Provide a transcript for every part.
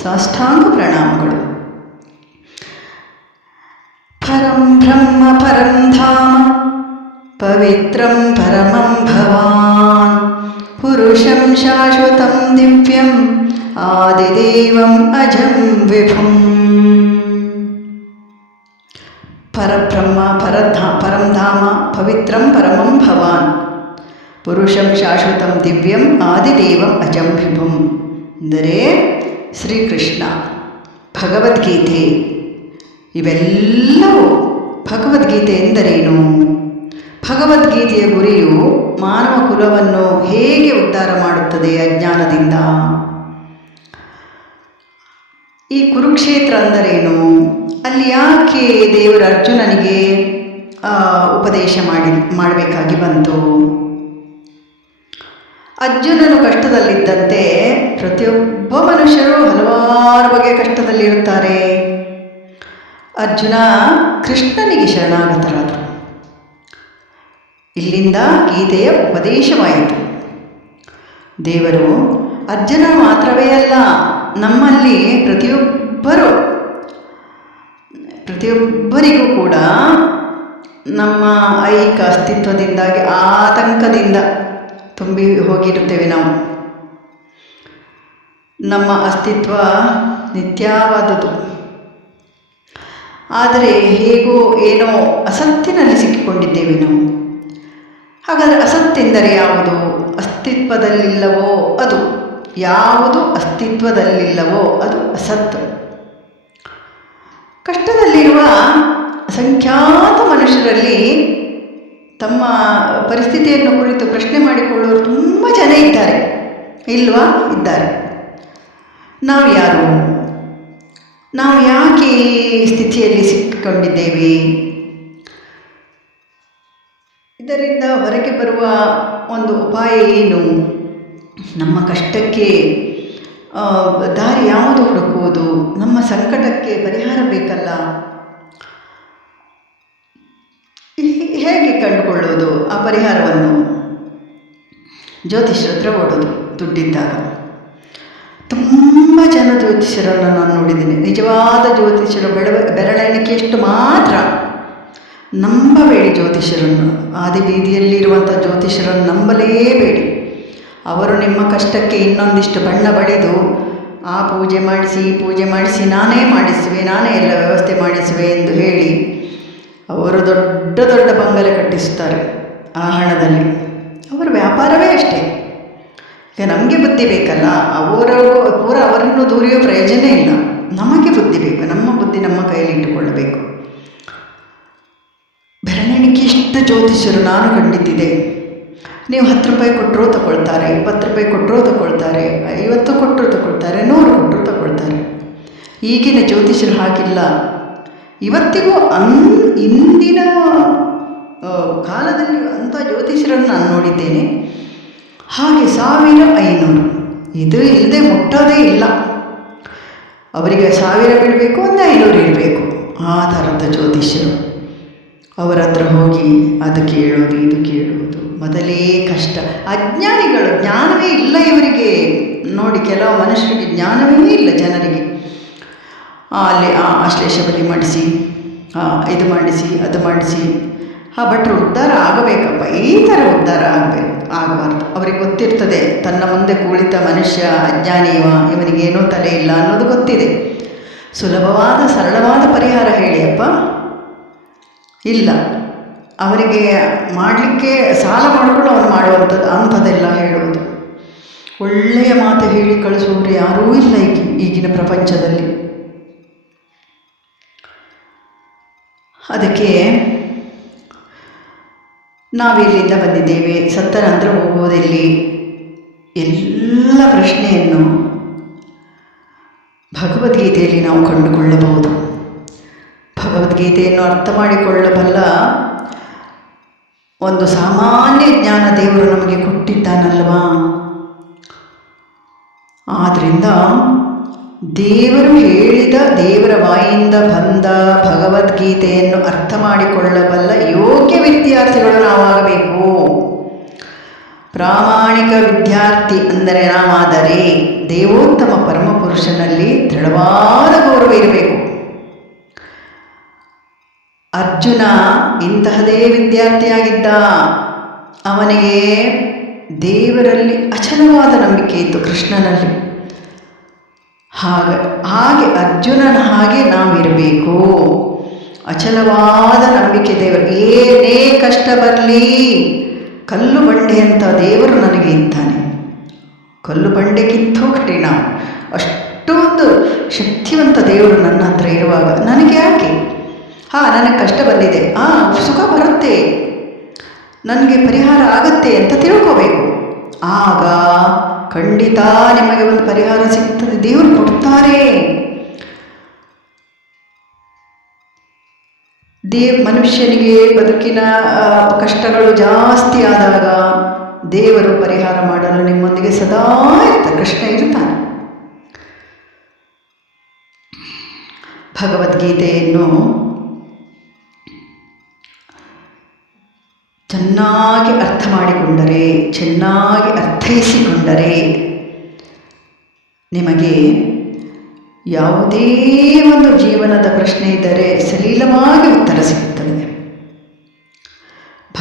ಸಾಷ್ಟಾಂಗ ಪ್ರಣಾಮಗಳು ಪರಂ ಬ್ರಹ್ಮ ಪರಂ ಧಾಮ ಪವಿತ್ರಂ ಪರಮಂ ಭವಾನ್ ಪುರುಷಂ ಶಾಶ್ವತಂ ದಿವ್ಯಂ ಆದಿದೇವಂ ಅಜಂ ವಿಭುಂ ಪರಬ್ರಹ್ಮ ಪರಧಾ ಪರಂ ಧಾಮ ಪವಿತ್ರಂ ಪರಮಂ ಭವಾನ್ ಪುರುಷಂ ಶಾಶ್ವತಂ ದಿವ್ಯಂ ಆದಿದೇವಂ ಅಜಂ ವಿಭುಂ ಅಂದರೆ ಶ್ರೀಕೃಷ್ಣ, ಭಗವದ್ಗೀತೆ, ಇವೆಲ್ಲವೂ ಭಗವದ್ಗೀತೆ ಎಂದರೇನು? ಭಗವದ್ಗೀತೆಯ ಗುರಿಯು ಮಾನವ ಕುಲವನ್ನು ಹೇಗೆ ಉದ್ಧಾರ ಮಾಡುತ್ತದೆ ಅಜ್ಞಾನದಿಂದ? ಈ ಕುರುಕ್ಷೇತ್ರ ಅಂದರೇನು? ಅಲ್ಲಿ ಯಾಕೆ ದೇವರು ಅರ್ಜುನನಿಗೆ ಉಪದೇಶ ಮಾಡಿ ಮಾಡಬೇಕಾಗಿ ಬಂತು? ಅರ್ಜುನನು ಕಷ್ಟದಲ್ಲಿದ್ದಂತೆ ಪ್ರತಿಯೊಬ್ಬ ಮನುಷ್ಯರು ಹಲವಾರು ಬಗೆಯ ಕಷ್ಟದಲ್ಲಿರುತ್ತಾರೆ. ಅರ್ಜುನ ಕೃಷ್ಣನಿಗೆ ಶರಣಾಗತರಾದರು. ಇಲ್ಲಿಂದ ಗೀತೆಯ ಉಪದೇಶವಾಯಿತು. ದೇವರು ಅರ್ಜುನ ಮಾತ್ರವೇ ಅಲ್ಲ, ನಮ್ಮಲ್ಲಿ ಪ್ರತಿಯೊಬ್ಬರು, ಪ್ರತಿಯೊಬ್ಬರಿಗೂ ಕೂಡ ನಮ್ಮ ಐಕ ಅಸ್ತಿತ್ವದಿಂದಾಗಿ, ಆತಂಕದಿಂದ ತುಂಬಿ ಹೋಗಿರುತ್ತೇವೆ ನಾವು. ನಮ್ಮ ಅಸ್ತಿತ್ವ ನಿತ್ಯವಾದುದು. ಆದರೆ ಹೇಗೋ ಏನೋ ಅಸತ್ತಿನಲ್ಲಿ ಸಿಕ್ಕಿಕೊಂಡಿದ್ದೇವೆ ನಾವು. ಹಾಗಾದರೆ ಅಸತ್ತೆಂದರೆ ಯಾವುದು? ಅಸ್ತಿತ್ವದಲ್ಲಿಲ್ಲವೋ ಅದು? ಯಾವುದು ಅಸ್ತಿತ್ವದಲ್ಲಿಲ್ಲವೋ ಅದು ಅಸತ್ತು. ಕಷ್ಟದಲ್ಲಿರುವ ಸಂಖ್ಯಾತ ಮನುಷ್ಯರಲ್ಲಿ ತಮ್ಮ ಪರಿಸ್ಥಿತಿಯನ್ನು ಕುರಿತು ಪ್ರಶ್ನೆ ಮಾಡಿಕೊಳ್ಳೋರು ತುಂಬ ಜನ ಇದ್ದಾರೆ. ಇಲ್ವಾ? ಇದ್ದಾರೆ. ನಾವು ಯಾರು? ನಾವು ಯಾಕೆ ಈ ಸ್ಥಿತಿಯಲ್ಲಿ ಸಿಕ್ಕಿಕೊಂಡಿದ್ದೇವೆ ಇದರಿಂದ ಹೊರಗೆ ಬರುವ ಒಂದು ಉಪಾಯ ಏನು? ನಮ್ಮ ಕಷ್ಟಕ್ಕೆ ದಾರಿ ಯಾವುದು ಹುಡುಕುವುದು? ನಮ್ಮ ಸಂಕಟಕ್ಕೆ ಪರಿಹಾರ ಬೇಕಲ್ಲ? ಹೇಗೆ ಕಂಡುಕೊಳ್ಳುವುದು ಆ ಪರಿಹಾರವನ್ನು? ಜ್ಯೋತಿಷ್ಯರ ಹತ್ರ ಓಡೋದು, ದುಡ್ಡಿದ್ದಾಗ. ತುಂಬ ಜನ ಜ್ಯೋತಿಷ್ಯರನ್ನು ನಾನು ನೋಡಿದ್ದೀನಿ. ನಿಜವಾದ ಜ್ಯೋತಿಷ್ಯರು ಬೆಳ ಬೆರಳೆಣಿಕೆಯಷ್ಟು ಮಾತ್ರ. ನಂಬಬೇಡಿ ಜ್ಯೋತಿಷ್ಯರನ್ನು. ಆದಿ ಬೀದಿಯಲ್ಲಿರುವಂಥ ಜ್ಯೋತಿಷ್ಯರನ್ನು ನಂಬಲೇಬೇಡಿ. ಅವರು ನಿಮ್ಮ ಕಷ್ಟಕ್ಕೆ ಇನ್ನೊಂದಿಷ್ಟು ಬಣ್ಣ ಬಳಿದು ಆ ಪೂಜೆ ಮಾಡಿಸಿ ಪೂಜೆ ಮಾಡಿಸಿ, ನಾನೇ ಮಾಡಿಸುವೆ, ನಾನೇ ಎಲ್ಲ ವ್ಯವಸ್ಥೆ ಮಾಡಿಸುವೆ ಎಂದು ಹೇಳಿ ಅವರು ದೊಡ್ಡ ದೊಡ್ಡ ಬಂಗಲೆ ಕಟ್ಟಿಸ್ತಾರೆ ಆ ಹಣದಲ್ಲಿ. ಅವರ ವ್ಯಾಪಾರವೇ ಅಷ್ಟೇ. ಈಗ ನಮಗೆ ಬುದ್ಧಿ ಬೇಕಲ್ಲ, ಅವರು ಪೂರ ಅವರನ್ನು ದೂರಿಯೋ ಪ್ರಯೋಜನ ಇಲ್ಲ. ನಮಗೆ ಬುದ್ಧಿ ಬೇಕು, ನಮ್ಮ ಬುದ್ಧಿ ನಮ್ಮ ಕೈಯಲ್ಲಿ ಇಟ್ಟುಕೊಳ್ಳಬೇಕು. ಬೆರಳೆಣಿಕೆ ಇಷ್ಟು ಜ್ಯೋತಿಷ್ಯರು ನಾನು ಕಂಡಿದ್ದಿದೆ. ನೀವು ಹತ್ತು ರೂಪಾಯಿ ಕೊಟ್ಟರೂ ತಗೊಳ್ತಾರೆ, ಇಪ್ಪತ್ತು ರೂಪಾಯಿ ಕೊಟ್ಟರೂ ತಗೊಳ್ತಾರೆ, ಐವತ್ತು ಕೊಟ್ಟರು ತಗೊಳ್ತಾರೆ, ನೂರು ಕೊಟ್ಟರು ತಗೊಳ್ತಾರೆ. ಈಗಿನ ಜ್ಯೋತಿಷರು ಹಾಗಿಲ್ಲ. ಇವತ್ತಿಗೂ ಅನ್, ಇಂದಿನ ಕಾಲದಲ್ಲಿ ಅಂಥ ಜ್ಯೋತಿಷರನ್ನು ನಾನು ನೋಡಿದ್ದೇನೆ. ಹಾಗೆ ಸಾವಿರ ಐನೂರು. ಇದು ಇಲ್ಲದೆ ಮುಟ್ಟೋದೇ ಇಲ್ಲ. ಅವರಿಗೆ ಸಾವಿರ ಬೀಳಬೇಕು, ಒಂದು ಐನೂರು ಇರಬೇಕು. ಆ ಥರದ ಜ್ಯೋತಿಷ್ಯರು. ಅವರ ಹತ್ರ ಹೋಗಿ ಅದು ಕೇಳೋದು, ಇದು ಕೇಳುವುದು ಮೊದಲೇ ಕಷ್ಟ. ಅಜ್ಞಾನಿಗಳು, ಜ್ಞಾನವೇ ಇಲ್ಲ ಇವರಿಗೆ. ನೋಡಿ, ಕೆಲವು ಮನುಷ್ಯರಿಗೆ ಜ್ಞಾನವೇ ಇಲ್ಲ ಜನರಿಗೆ. ಅಲ್ಲಿ ಆಶ್ಲೇಷ ಬಲಿ ಮಾಡಿಸಿ ಇದು ಮಾಡಿಸಿ, ಅದು ಮಾಡಿಸಿ. ಹಾಂ, ಭಟ್ರು, ಉದ್ಧಾರ ಆಗಬೇಕಪ್ಪ. ಈ ಥರ ಉದ್ಧಾರ ಆಗಬೇಕು, ಆಗಬಾರ್ದು. ಅವ್ರಿಗೆ ಗೊತ್ತಿರ್ತದೆ, ತನ್ನ ಮುಂದೆ ಕುಳಿತ ಮನುಷ್ಯ, ಅಜ್ಞಾನಿ, ಇವ ಇವನಿಗೇನೂ ತಲೆ ಇಲ್ಲ ಅನ್ನೋದು ಗೊತ್ತಿದೆ. ಸುಲಭವಾದ, ಸರಳವಾದ ಪರಿಹಾರ ಹೇಳಿ ಅಪ್ಪ. ಇಲ್ಲ, ಅವರಿಗೆ ಮಾಡಲಿಕ್ಕೆ ಸಾಲ ಮಾಡಿಕೊಂಡು ಅವನು ಮಾಡುವಂಥದ್ದು ಅಂಥದ್ದೆಲ್ಲ ಹೇಳುವುದು. ಒಳ್ಳೆಯ ಮಾತು ಹೇಳಿ ಕಳಿಸುವವರು ಯಾರೂ ಇಲ್ಲ ಈಗ ಈಗಿನ ಪ್ರಪಂಚದಲ್ಲಿ. ಅದಕ್ಕೆ ನಾವೆಲ್ಲಿಂದ ಬಂದಿದ್ದೇವೆ. ಸತ್ತ ನಂತರ ಹೋಗುವುದೆಲ್ಲಿ ಎಲ್ಲ ಪ್ರಶ್ನೆಯನ್ನು ಭಗವದ್ಗೀತೆಯಲ್ಲಿ ನಾವು ಕಂಡುಕೊಳ್ಳಬಹುದು. ಭಗವದ್ಗೀತೆಯನ್ನು ಅರ್ಥ ಮಾಡಿಕೊಳ್ಳಬಲ್ಲ ಒಂದು ಸಾಮಾನ್ಯ ಜ್ಞಾನ ದೇವರು ನಮಗೆ ಕೊಟ್ಟಿದ್ದಾನಲ್ವಾ? ಆದ್ದರಿಂದ ದೇವರು ಹೇಳಿದ ದೇವರ ವಾಯಿಂದ ಬಂದ ಭಗವದ್ಗೀತೆಯನ್ನು ಅರ್ಥ ಮಾಡಿಕೊಳ್ಳಬಲ್ಲ ಯೋಗ್ಯ ವಿದ್ಯಾರ್ಥಿಗಳು ನಾವಾಗಬೇಕು. ಪ್ರಾಮಾಣಿಕ ವಿದ್ಯಾರ್ಥಿ ಅಂದರೆ ನಾವಾದರೆ ದೇವೋತ್ತಮ ಪರಮಪುರುಷನಲ್ಲಿ ದೃಢವಾದ ಗೌರವ ಇರಬೇಕು. ಅರ್ಜುನ ಇಂತಹದೇ ವಿದ್ಯಾರ್ಥಿಯಾಗಿದ್ದ. ಅವನಿಗೆ ದೇವರಲ್ಲಿ ಅಚಲವಾದ ನಂಬಿಕೆ ಇತ್ತು ಕೃಷ್ಣನಲ್ಲಿ. ಹಾಗೆ ಹಾಗೆ ಅರ್ಜುನನ ಹಾಗೆ ನಾವಿರಬೇಕು ಅಚಲವಾದ ನಂಬಿಕೆ ದೇವರು, ಏನೇ ಕಷ್ಟ ಬರಲಿ, ಕಲ್ಲು ಬಂಡೆ ಅಂತ ದೇವರು ನನಗೆ ಇದ್ದಾನೆ. ಕಲ್ಲು ಬಂಡೆ ಕಿತ್ತು ಕಠಿಣ ಅಷ್ಟೊಂದು ಶಕ್ತಿವಂತ ದೇವರು ನನ್ನ ಹತ್ರ ಇರುವಾಗ ನನಗೆ ಯಾಕೆ? ಹಾಂ, ನನಗೆ ಕಷ್ಟ ಬಂದಿದೆ. ಆ ಸುಖ ಬರುತ್ತೆ. ನನಗೆ ಪರಿಹಾರ ಆಗುತ್ತೆ ಅಂತ ತಿಳ್ಕೋಬೇಕು. ಆಗ ಖಂಡಿತ ನಿಮಗೆ ಒಂದು ಪರಿಹಾರ ಸಿಗ್ತದೆ. ದೇವರು ಕೊಡ್ತಾರೆ. ದೇವ್ ಮನುಷ್ಯನಿಗೆ ಬದುಕಿನ ಕಷ್ಟಗಳು ಜಾಸ್ತಿ ಆದಾಗ ದೇವರು ಪರಿಹಾರ ಮಾಡಲು ನಿಮ್ಮೊಂದಿಗೆ ಸದಾ ಇರ್ತಾರೆ. ಕೃಷ್ಣ ಇರ್ತಾನೆ. ಭಗವದ್ಗೀತೆಯನ್ನು ಚೆನ್ನಾಗಿ ಅರ್ಥ ಮಾಡಿಕೊಂಡರೆ, ಚೆನ್ನಾಗಿ ಅರ್ಥೈಸಿಕೊಂಡರೆ ನಿಮಗೆ ಯಾವುದೇ ಒಂದು ಜೀವನದ ಪ್ರಶ್ನೆ ಇದ್ದರೆ ಸಲೀಲವಾಗಿ ಉತ್ತರ ಸಿಗುತ್ತದೆ.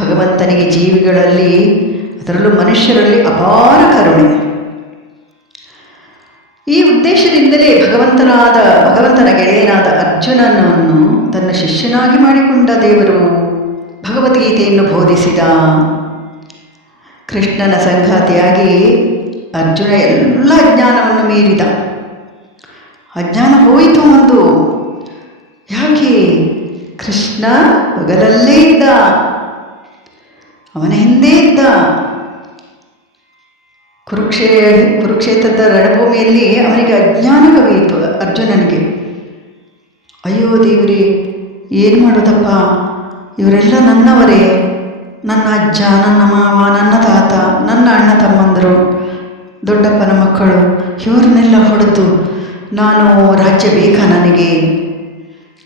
ಭಗವಂತನಿಗೆ ಜೀವಿಗಳಲ್ಲಿ, ಅದರಲ್ಲೂ ಮನುಷ್ಯರಲ್ಲಿ ಅಪಾರ ಕರುಣೆ. ಈ ಉದ್ದೇಶದಿಂದಲೇ ಭಗವಂತನಾದ, ಭಗವಂತನ ಗೆಳೆಯನಾದ ಅರ್ಜುನನನ್ನು ತನ್ನ ಶಿಷ್ಯನಾಗಿ ಮಾಡಿಕೊಂಡ ದೇವರು ಭಗವದ್ಗೀತೆಯನ್ನು ಬೋಧಿಸಿದ ಕೃಷ್ಣನ ಸಂಗಾತಿಯಾಗಿ ಅರ್ಜುನ ಎಲ್ಲ ಜ್ಞಾನವನ್ನು ಮೀರಿದ. ಅಜ್ಞಾನ ಹೋಯಿತು ಒಂದು ಯಾಕೆ? ಕೃಷ್ಣ ಹೊಗಲಲ್ಲೇ ಇದ್ದ. ಅವನ ಹಿಂದೆ ಇದ್ದ. ಕುರುಕ್ಷೇ, ಕುರುಕ್ಷೇತ್ರದ ರಣಭೂಮಿಯಲ್ಲಿ ಅವನಿಗೆ ಅಜ್ಞಾನ ಕವಿಯಿತು ಅರ್ಜುನನಿಗೆ. ಅಯ್ಯೋ ದೇವರೇ, ಏನು ಮಾಡೋದಪ್ಪ? ಇವರೆಲ್ಲ ನನ್ನವರೇ. ನನ್ನ ಅಜ್ಜ, ನನ್ನ ಮಾವ, ನನ್ನ ತಾತ, ನನ್ನ ಅಣ್ಣ ತಮ್ಮಂದರು, ದೊಡ್ಡಪ್ಪನ ಮಕ್ಕಳು, ಇವ್ರನ್ನೆಲ್ಲ ಹೊಡೆದು ನಾನು ರಾಜ್ಯ ಬೇಕಾ ನನಗೆ?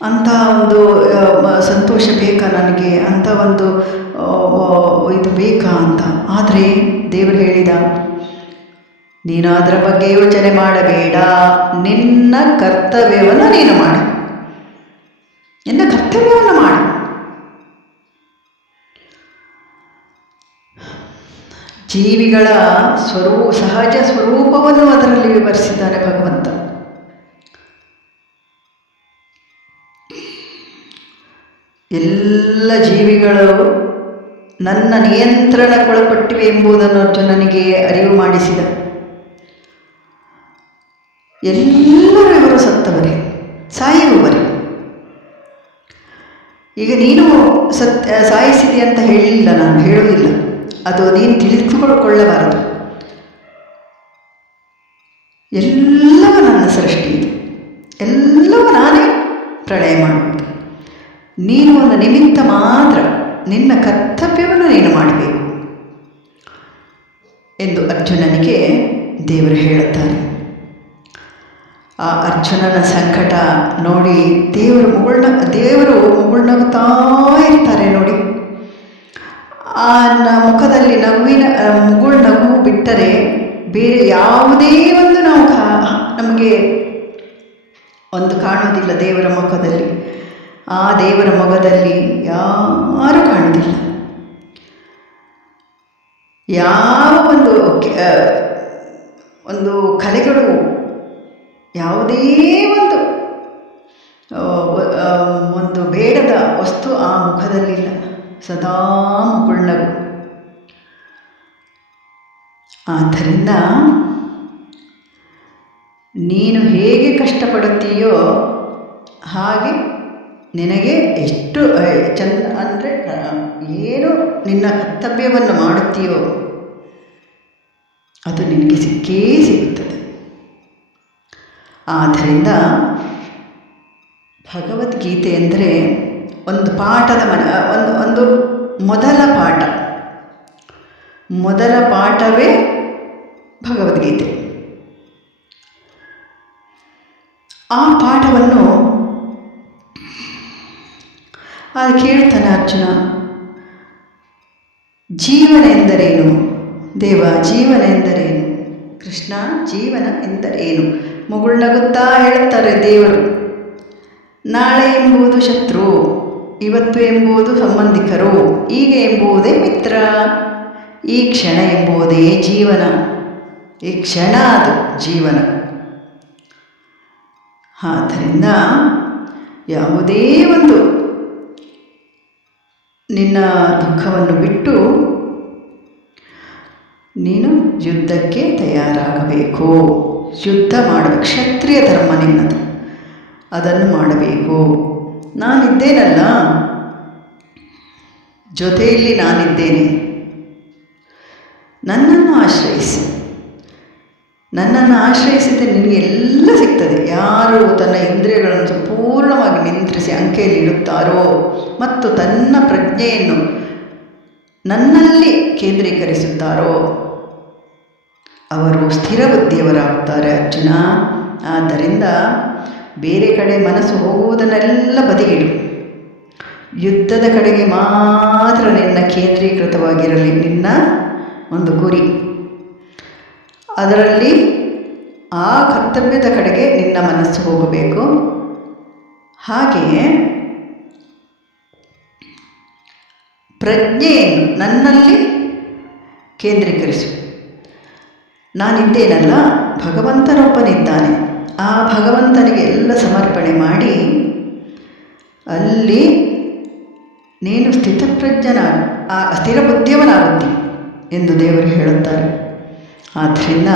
ಅಂಥ ಒಂದು ಸಂತೋಷ ಬೇಕಾ ನನಗೆ? ಅಂಥ ಒಂದು ಇದು ಬೇಕಾ ಅಂತ. ಆದರೆ ದೇವರು ಹೇಳಿದ ನೀನು ಅದರ ಬಗ್ಗೆ ಯೋಚನೆ ಮಾಡಬೇಡ. ನಿನ್ನ ಕರ್ತವ್ಯವನ್ನು ನೀನು ಮಾಡು. ನಿನ್ನ ಕರ್ತವ್ಯವನ್ನು ಜೀವಿಗಳ ಸ್ವರೂ, ಸಹಜ ಸ್ವರೂಪವನ್ನು ಅದರಲ್ಲಿ ವಿವರಿಸಿದ್ದಾನೆ ಭಗವಂತ. ಎಲ್ಲ ಜೀವಿಗಳು ನನ್ನ ನಿಯಂತ್ರಣಕ್ಕೊಳಪಟ್ಟಿವೆ ಎಂಬುದನ್ನು ಅರ್ಜುನನಿಗೆ ಅರಿವು ಮಾಡಿಸಿದ. ಎಲ್ಲರೂ ಇವರು ಸತ್ತವರೇ, ಸಾಯುವವರೇ. ಈಗ ನೀನು ಸತ್, ಸಾಯಿಸಿದೆ ಅಂತ ಹೇಳಿಲ್ಲ ನಾನು, ಹೇಳುವುದಿಲ್ಲ. ಅದು ನೀನು ತಿಳಿದುಕೊಳ್ಳಬಾರದು ಎಲ್ಲವೂ ನನ್ನ ಸೃಷ್ಟಿ ಇದು. ಎಲ್ಲವೂ ನಾನೇ ಪ್ರಳಯ ಮಾಡುವುದು ನೀನು ಒಂದು ನಿಮಿತ್ತ ಮಾತ್ರ ನಿನ್ನ ಕರ್ತವ್ಯವನ್ನು ನೀನು ಮಾಡಬೇಕು ಎಂದು ಅರ್ಜುನನಿಗೆ ದೇವರು ಹೇಳುತ್ತಾರೆ. ಆ ಅರ್ಜುನನ ಸಂಕಟ ನೋಡಿ ದೇವರು ಮುಗುಳ್ನ, ದೇವರು ಮುಗುಳ್ನಗುತ್ತಾ ಇರ್ತಾರೆ ನೋಡಿ. ಆ ಮುಖದಲ್ಲಿ ನಗುವಿನ ಮುಗುಳ್ ನಗು ಬಿಟ್ಟರೆ ಬೇರೆ ಯಾವುದೇ ಒಂದು ನಾವು ಕಾ- ನಮಗೆ ಒಂದು ಕಾಣುವುದಿಲ್ಲ ದೇವರ ಮುಖದಲ್ಲಿ. ಆ ದೇವರ ಮುಖದಲ್ಲಿ ಯಾರು ಕಾಣುವುದಿಲ್ಲ. ಯಾವ ಒಂದು ಒಂದು ಕಲೆಗಳು ಯಾವುದೇ ಒಂದು ಒಂದು ಬೇಡದ ವಸ್ತು ಆ ಮುಖದಲ್ಲಿಲ್ಲ. ಸದಾ ಮುಕುಳ್ಳರು ಆದ್ದರಿಂದ ನೀನು ಹೇಗೆ ಕಷ್ಟಪಡುತ್ತೀಯೋ ಹಾಗೆ ನಿನಗೆ ಎಷ್ಟು ಚೆಂದ ಅಂದರೆ ಏನು ನಿನ್ನ ಕರ್ತವ್ಯವನ್ನು ಮಾಡುತ್ತೀಯೋ ಅದು ನಿನಗೆ ಸಿಕ್ಕೇ ಸಿಗುತ್ತದೆ. ಆದ್ದರಿಂದ ಭಗವದ್ಗೀತೆ ಅಂದರೆ ಒಂದು ಪಾಠದ ಮನ, ಒಂದು ಒಂದು ಮೊದಲ ಪಾಠ. ಮೊದಲ ಪಾಠವೇ ಭಗವದ್ಗೀತೆ. ಆ ಪಾಠವನ್ನು ಅದು ಕೇಳ್ತಾನೆ ಅರ್ಜುನ, ಜೀವನ ಎಂದರೇನು? ದೇವ, ಜೀವನ ಎಂದರೇನು? ಕೃಷ್ಣ, ಜೀವನ ಎಂದರೇನು? ಮುಗುಳ್ನಗುತ್ತಾ ಹೇಳ್ತಾರೆ ದೇವರು. ನಾಳೆ ಎಂಬುದು ಶತ್ರು. ಇವತ್ತು ಎಂಬುದು ಸಂಬಂಧಿಕರು. ಈಗ ಎಂಬುವುದೇ ಮಿತ್ರ. ಈ ಕ್ಷಣ ಎಂಬುವುದೇ ಜೀವನ. ಈ ಕ್ಷಣ ಅದು ಜೀವನ. ಆದ್ದರಿಂದ ಯಾವುದೇ ಒಂದು ನಿನ್ನ ದುಃಖವನ್ನು ಬಿಟ್ಟು ನೀನು ಯುದ್ಧಕ್ಕೆ ತಯಾರಾಗಬೇಕು. ಯುದ್ಧ ಮಾಡಬೇಕು ಕ್ಷತ್ರಿಯ ಧರ್ಮ ನಿನ್ನದು. ಅದನ್ನು ಮಾಡಬೇಕು. ನಾನಿದ್ದೇನಲ್ಲ? ಜೊತೆಯಲ್ಲಿ ನಾನಿದ್ದೇನೆ. ನನ್ನನ್ನು ಆಶ್ರಯಿಸಿ. ನನ್ನನ್ನು ಆಶ್ರಯಿಸಿದರೆ ನಿನಗೆ ಎಲ್ಲ ಸಿಗ್ತದೆ. ಯಾರು ತನ್ನ ಇಂದ್ರಿಯಗಳನ್ನು ಸಂಪೂರ್ಣವಾಗಿ ನಿಯಂತ್ರಿಸಿ ಅಂಕೆಯಲ್ಲಿ ಇಡುತ್ತಾರೋ ಮತ್ತು ತನ್ನ ಪ್ರಜ್ಞೆಯನ್ನು ನನ್ನಲ್ಲಿ ಕೇಂದ್ರೀಕರಿಸುತ್ತಾರೋ, ಅವರು ಸ್ಥಿರ ಬುದ್ಧಿಯವರಾಗುತ್ತಾರೆ ಅರ್ಜುನ. ಆದ್ದರಿಂದ ಬೇರೆ ಕಡೆ ಮನಸ್ಸು ಹೋಗುವುದನ್ನೆಲ್ಲ ಬದಿಗಿಡು. ಯುದ್ಧದ ಕಡೆಗೆ ಮಾತ್ರ ನಿನ್ನ ಕೇಂದ್ರೀಕೃತವಾಗಿರಲಿ, ನಿನ್ನ ಒಂದು ಗುರಿ. ಅದರಲ್ಲಿ ಆ ಕರ್ತವ್ಯದ ಕಡೆಗೆ ನಿನ್ನ ಮನಸ್ಸು ಹೋಗಬೇಕು. ಹಾಗೆಯೇ ಪ್ರಜ್ಞೆಯನ್ನು ನನ್ನಲ್ಲಿ ಕೇಂದ್ರೀಕರಿಸು. ನಾನಿದ್ದೇನಲ್ಲ ಭಗವಂತನೊಬ್ಬನಿದ್ದಾನೆ ಆ ಭಗವಂತನಿಗೆ ಎಲ್ಲ ಸಮರ್ಪಣೆ ಮಾಡಿ, ಅಲ್ಲಿ ನೀನು ಸ್ಥಿತಪ್ರಜ್ಞನ ಆ ಸ್ಥಿರ ಬುದ್ಧಿಯವನಾಗುತ್ತಿ ಎಂದು ದೇವರು ಹೇಳುತ್ತಾರೆ. ಆದ್ದರಿಂದ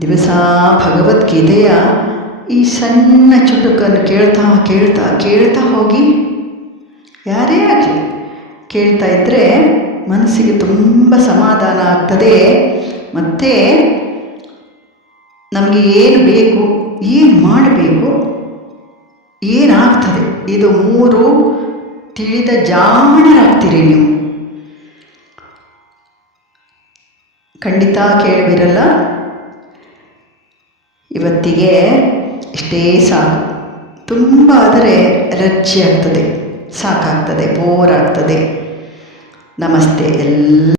ದಿವಸ ಭಗವದ್ಗೀತೆಯ ಈ ಸಣ್ಣ ಚುಟುಕನ್ನು ಕೇಳ್ತಾ ಕೇಳ್ತಾ ಕೇಳ್ತಾ ಹೋಗಿ ಯಾರೇ ಆಗಲಿ ಕೇಳ್ತಾ ಇದ್ದರೆ ಮನಸ್ಸಿಗೆ ತುಂಬ ಸಮಾಧಾನ ಆಗ್ತದೆ. ಮತ್ತು ನಮಗೆ ಏನು ಬೇಕು, ಏನು ಮಾಡಬೇಕು, ಏನಾಗ್ತದೆ? ಇದು ಮೂರು ತಿಳಿದ ಜಾಣರಾಗ್ತೀರಿ ನೀವು. ಖಂಡಿತ ಕೇಳುವಿರಲ್ಲ? ಇವತ್ತಿಗೆ ಇಷ್ಟೇ ಸಾಕು. ತುಂಬ ಆದರೆ ರಜ್ಜೆ ಆಗ್ತದೆ, ಸಾಕಾಗ್ತದೆ ಬೋರ್ ಆಗ್ತದೆ. ನಮಸ್ತೆ ಎಲ್ಲ.